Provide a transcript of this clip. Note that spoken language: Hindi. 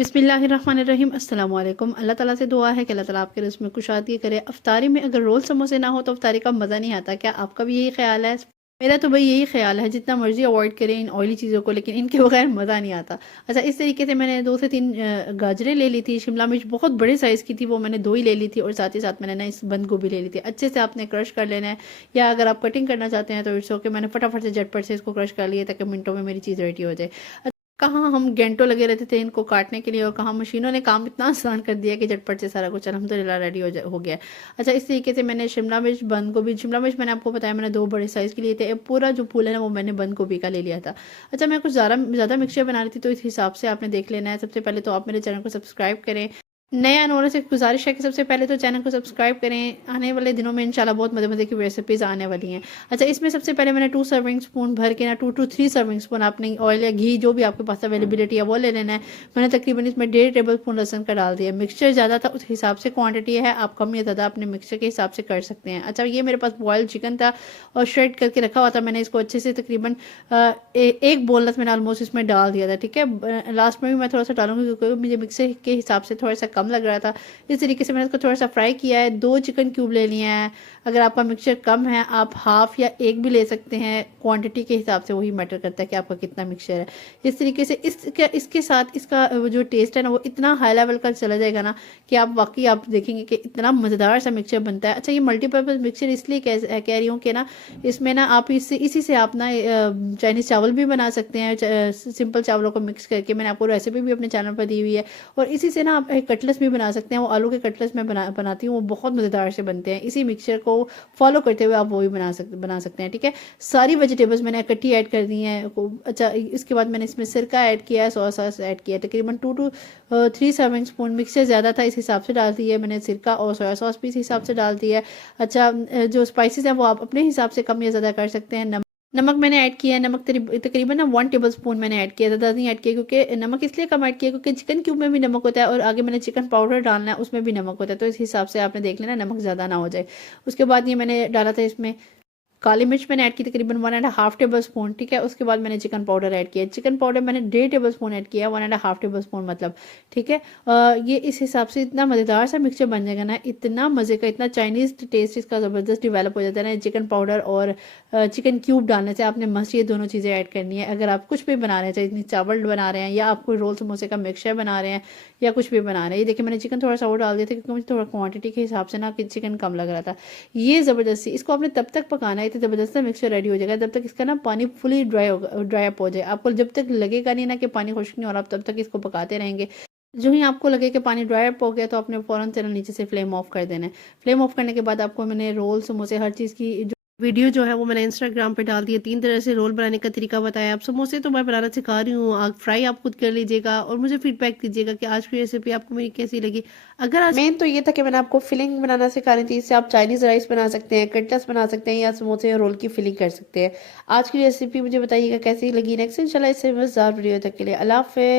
बिस्मिल्लाहिर्रहमानिर्रहीम अस्सलाम वालेकुम। अल्लाह ताला से दुआ है कि अल्लाह ताला आपके रिज़्क़ में कुशादगी करे। अफ्तारी में अगर रोल समोसे ना हो तो अफ्तारी का मज़ा नहीं आता। क्या आपका भी यही ख़्याल है? मेरा तो भाई यही ख़्याल है, जितना मर्ज़ी अवॉइड करें इन ऑयली चीज़ों को, लेकिन इनके बगैर मज़ा नहीं आता। अच्छा, इस तरीके से मैंने 2 से 3 गाजरें ले ली थी, शिमला मिर्च बहुत बड़े साइज़ की थी, वो मैंने 2 ही ले ली थी, और साथ ही साथ मैंने ना इस बंद गोभी ले ली थी। अच्छे से आपने क्रश कर लेना है, या अगर आप कटिंग करना चाहते हैं तो इट्स ओके। मैंने फटाफट से झटपट से इसको क्रश कर लिया ताकि मिनटों में मेरी चीज़ रेडी हो जाए। कहाँ हम घंटों लगे रहते थे इनको काटने के लिए, और कहाँ मशीनों ने काम इतना आसान कर दिया कि झटपट से सारा कुछ अल्हम्दुलिल्लाह रेडी हो गया। अच्छा, इस तरीके से मैंने शिमला मिर्च, बंद गोभी, शिमला मिर्च मैंने आपको बताया मैंने 2 बड़े साइज़ के लिए थे। पूरा जो फूल है ना वो मैंने बंद गोभी का ले लिया था। अच्छा, मैं कुछ ज़्यादा मिक्सचर बना रही थी, तो इस हिसाब से आपने देख लेना है। सबसे पहले तो आप मेरे चैनल को सब्सक्राइब करें। नए आने वालों से गुजारिश है कि सबसे पहले तो चैनल को सब्सक्राइब करें। आने वाले दिनों में इंशाल्लाह बहुत मज़े-मज़े की रेसिपीज़ आने वाली हैं। अच्छा, इसमें सबसे पहले मैंने 2 सर्विंग स्पून भर के ना 2 टू 3 सर्विंग स्पून आपने ऑयल या घी जो भी आपके पास अवेलेबिलिटी है वो ले लेना है। मैंने तकरीबन इसमें 1.5 टेबल स्पून लहसुन का डाल दिया। मिक्सचर ज़्यादा था उस हिसाब से क्वांटिटी है, आप कम या ज़्यादा अपने मिक्सचर के हिसाब से कर सकते हैं। अच्छा, ये मेरे पास बॉयल चिकन था और श्रेड करके रखा हुआ था। मैंने इसको अच्छे से तकरीबन एक बोनलेस मैंने ऑलमोस्ट इसमें डाल दिया था। ठीक है, लास्ट में भी मैं थोड़ा सा डालूंगी क्योंकि मुझे मिक्सर के हिसाब से थोड़ा सा कम लग रहा था। इस तरीके से मैंने इसको थोड़ा सा फ्राई किया है। 2 चिकन क्यूब ले लिए हैं। अगर आपका मिक्सचर कम है आप हाफ या एक भी ले सकते हैं, क्वांटिटी के हिसाब से वही मैटर करता है कि आपका कितना मिक्सचर है। इस तरीके से इसके साथ इसका जो टेस्ट है ना वो इतना हाई लेवल का चला जाएगा ना कि आप वाकई आप देखेंगे कि इतना मज़ेदार सा मिक्सचर बनता है। अच्छा, ये मल्टीपर्पज़ मिक्सचर इसलिए कह रही हूँ कि ना इसमें ना आप इसी से आप ना चाइनीज़ चावल भी बना सकते हैं। सिंपल चावलों को मिक्स करके मैंने आपको रेसिपी भी अपने चैनल पर दी हुई है, और इसी से ना आप एक कटलेस भी बना सकते हैं। वो आलू के कटलेस मैं बनाती हूँ, वो बहुत मज़ेदार से बनते हैं। इसी मिक्सचर को फॉलो करते हुए आप वो भी बना सकते हैं। ठीक है, सारी वेजिटेबल्स मैंने इकट्ठी ऐड कर दी हैं। अच्छा, इसके बाद मैंने इसमें सिरका ऐड किया है, सोया सॉस ऐड किया है। तकरीबन 2 टू 3 सर्विंग स्पून, मिक्सचर ज़्यादा था इस हिसाब से डाल दी है मैंने सिरका, और सोया सॉस भी इस हिसाब से डाल दी है। अच्छा, जो स्पाइसेस हैं वो आप अपने हिसाब से कम या ज़्यादा कर सकते हैं। नमक मैंने ऐड किया है। नमक तकरीबन ना 1 टेबल स्पून मैंने ऐड किया, ज़्यादा नहीं ऐड किया, क्योंकि नमक इसलिए कम ऐड किया क्योंकि चिकन क्यूब में भी नमक होता है, और आगे मैंने चिकन पाउडर डालना है उसमें भी नमक होता है, तो इस हिसाब से आपने देख लेना नमक ज़्यादा ना हो जाए। उसके बाद ये मैंने डाला था इसमें काली मिर्च, मैंने ऐड की तकरीबन 1.5 टेबल स्पून। ठीक है, उसके बाद मैंने चिकन पाउडर ऐड किया। चिकन पाउडर मैंने 1.5 टेबल स्पून ऐड किया, 1.5 टेबल स्पून मतलब। ठीक है, ये इस हिसाब से इतना मज़ेदार सा मिक्सचर बन जाएगा ना, इतना मज़े का, इतना चाइनीज़ टेस्ट इसका ज़बरदस्त डेवलप हो जाता है ना चिकन पाउडर और चिकन क्यूब डालने से। आपने मस्त ये दोनों चीज़ें ऐड करनी है अगर आप कुछ भी बना रहे हैं, चाहे इतनी चावल बना रहे हैं या आप कोई रोल समोसे का मिक्सचर बना रहे हैं या कुछ भी बना रहे हैं। ये देखिए, मैंने चिकन थोड़ा सा और डाल दिया था क्योंकि मुझे थोड़ा क्वांटिटी के हिसाब से ना कि चिकन कम लग रहा था। ये ज़बरदस्ती इसको आपने तब तक पकाना है, तो ज़बरदस्त मिक्सचर रेडी हो जाएगा जब तक इसका ना पानी फुली ड्राई अप हो जाए। आपको जब तक लगेगा नहीं ना कि पानी खुश्क नहीं हो रहा, आप तब तक इसको पकाते रहेंगे। जो ही आपको लगे कि पानी ड्राई अप हो गया तो आपने फ़ौरन से ना नीचे से फ्लेम ऑफ कर देना है। फ्लेम ऑफ करने के बाद आपको मैंने रोल समोसे हर चीज़ की वीडियो जो है वो मैंने इंस्टाग्राम पे डाल दी है। 3 तरह से रोल बनाने का तरीका बताया। आप समोसे तो मैं बनाना सिखा रही हूँ, आप फ्राई आप खुद कर लीजिएगा और मुझे फीडबैक दीजिएगा कि आज की रेसिपी आपको मेरी कैसी लगी। अगर आज मेन तो ये था कि मैंने आपको फिलिंग बनाना सिखा रही थी, इससे आप चाइनीज़ राइस बना सकते हैं, कटलेट्स बना सकते हैं, या समोसे और रोल की फिलिंग कर सकते हैं। आज की रेसिपी मुझे बताइएगा कैसी लगी। नेक्स्ट इंशाल्लाह इससे मज़ेदार वीडियो तक के लिए अल्लाह हाफ़िज़।